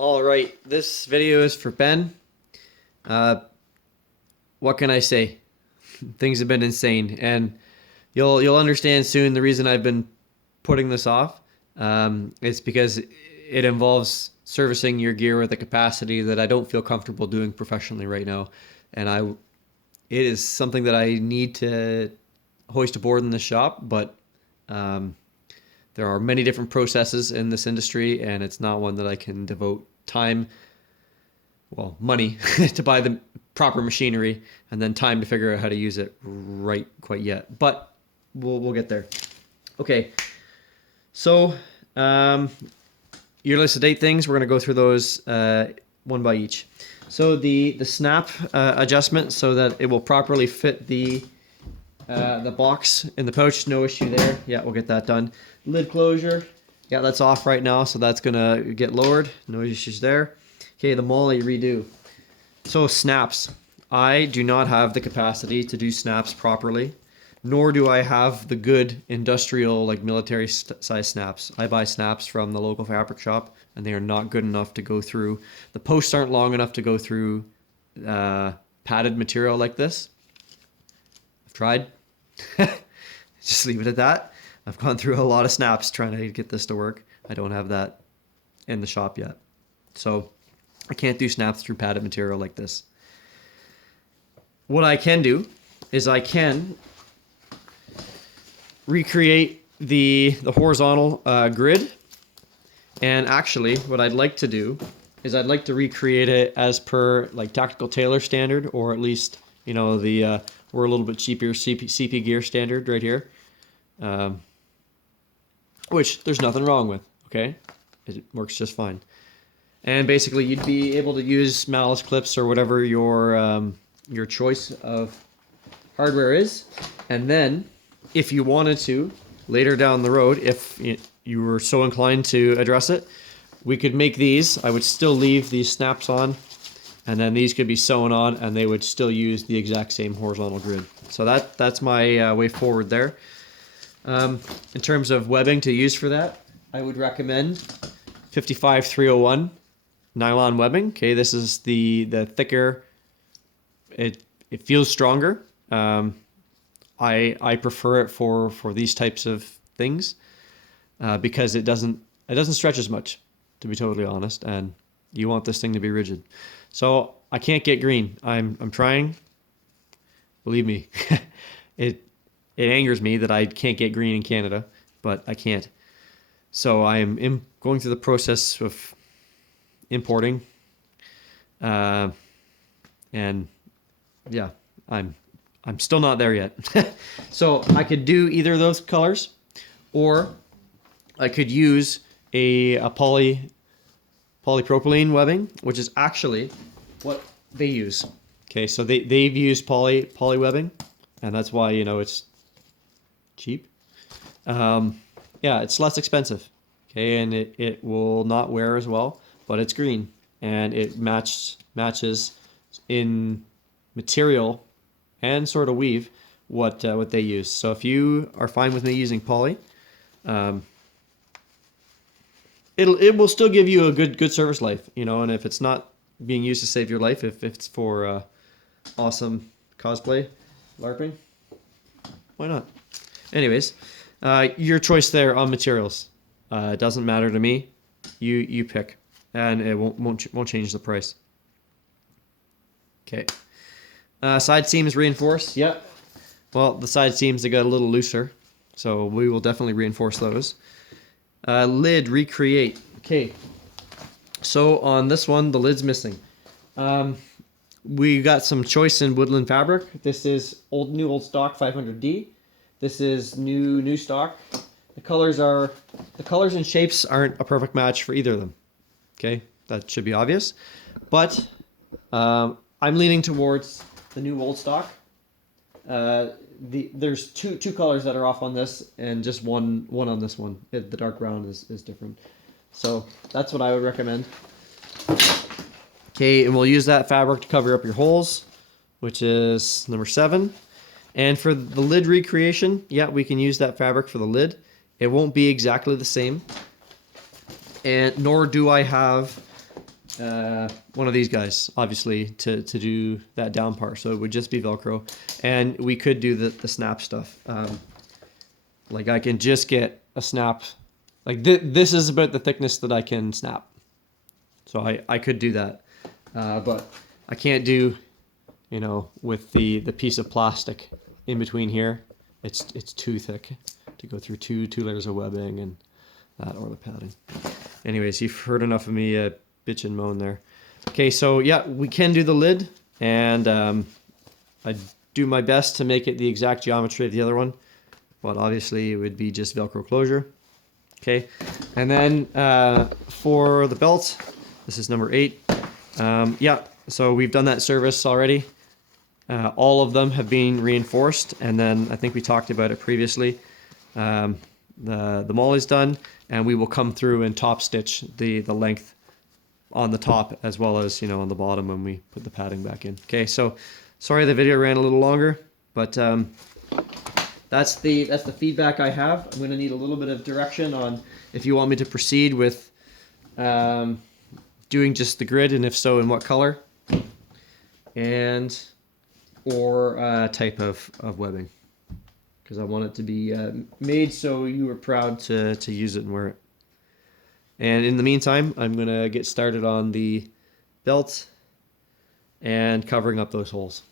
All right, this video is for Ben. What can I say? Things have been insane, and you'll understand soon the reason I've been putting this off. It's because it involves servicing your gear with a capacity that I don't feel comfortable doing professionally right now, and it is something that I need to hoist aboard in the shop, but there are many different processes in this industry, and it's not one that I can devote time, well, money to buy the proper machinery and then time to figure out how to use it right quite yet. But we'll get there. Okay, so your list of 8 things, we're going to go through those one by each. So the snap adjustment so that it will properly fit the box in the pouch, no issue there. Yeah, we'll get that done. Lid closure, yeah, that's off right now, so that's gonna get lowered. No issues there. Okay, the MOLLE redo. So snaps. I do not have the capacity to do snaps properly, nor do I have the good industrial, like military size snaps. I buy snaps from the local fabric shop, and they are not good enough to go through. The posts aren't long enough to go through padded material like this. I've tried. Just leave it at that. I've gone through a lot of snaps trying to get this to work. I don't have that in the shop yet. So I can't do snaps through padded material like this. What I can do is I can recreate the horizontal grid. And actually what I'd like to do is I'd like to recreate it as per like Tactical Tailor standard, or at least, you know, the we're a little bit cheaper CP gear standard right here, which there's nothing wrong with. Okay, it works just fine. And basically, you'd be able to use malice clips or whatever your choice of hardware is, and then if you wanted to later down the road, if you were so inclined to address it, we could make these. I would still leave these snaps on, and then these could be sewn on, and they would still use the exact same horizontal grid. So that's my way forward there. In terms of webbing to use for that, I would recommend 55301 nylon webbing. Okay, this is the thicker. It feels stronger. I prefer it for these types of things because it doesn't stretch as much, to be totally honest, and you want this thing to be rigid. So I can't get green. I'm trying. Believe me, it angers me that I can't get green in Canada, but I can't. So I am going through the process of importing, and yeah, I'm still not there yet. So I could do either of those colors, or I could use a polypropylene webbing, which is actually what they use. Okay, so they've used poly webbing, and that's why, you know, it's cheap. Yeah, it's less expensive. Okay, and it will not wear as well, but it's green, and it matches in material and sort of weave what they use. So if you are fine with me using poly, it will still give you a good service life, you know. And if it's not being used to save your life, if it's for awesome cosplay LARPing, why not? Anyways, your choice there on materials. It doesn't matter to me. You pick, and it won't change the price. Okay. Side seams reinforced. Yep. Well, the side seams, they got a little looser, so we will definitely reinforce those. Lid recreate. Okay. So on this one, the lid's missing. We got some choice in Woodland fabric. This is new old stock 500D. This is new stock. The colors and shapes aren't a perfect match for either of them. Okay, that should be obvious. But I'm leaning towards the new old stock. There's two colors that are off on this, and just one on this one. The dark brown is different. So that's what I would recommend. Okay, and we'll use that fabric to cover up your holes, which is number 7. And for the lid recreation, yeah, we can use that fabric for the lid. It won't be exactly the same, and nor do I have one of these guys, obviously, to do that down part. So it would just be Velcro. And we could do the snap stuff. Like I can just get a snap. Like this is about the thickness that I can snap. So I could do that. But I can't do, you know, with the piece of plastic in between here. It's too thick to go through two layers of webbing and that, or the padding. Anyways, you've heard enough of me bitch and moan there. Okay, so yeah, we can do the lid, and I do my best to make it the exact geometry of the other one, but obviously it would be just Velcro closure. Okay, and then for the belt, this is number 8. Yeah, so we've done that service already. All of them have been reinforced, and then I think we talked about it previously. The mall is done, and we will come through and top stitch the length on the top as well as, you know, on the bottom when we put the padding back in. Okay, so sorry the video ran a little longer, but that's the feedback I have. I'm going to need a little bit of direction on if you want me to proceed with doing just the grid, and if so, in what color, and or type of webbing, because I want it to be made so you are proud to use it and wear it. And in the meantime, I'm going to get started on the belt and covering up those holes.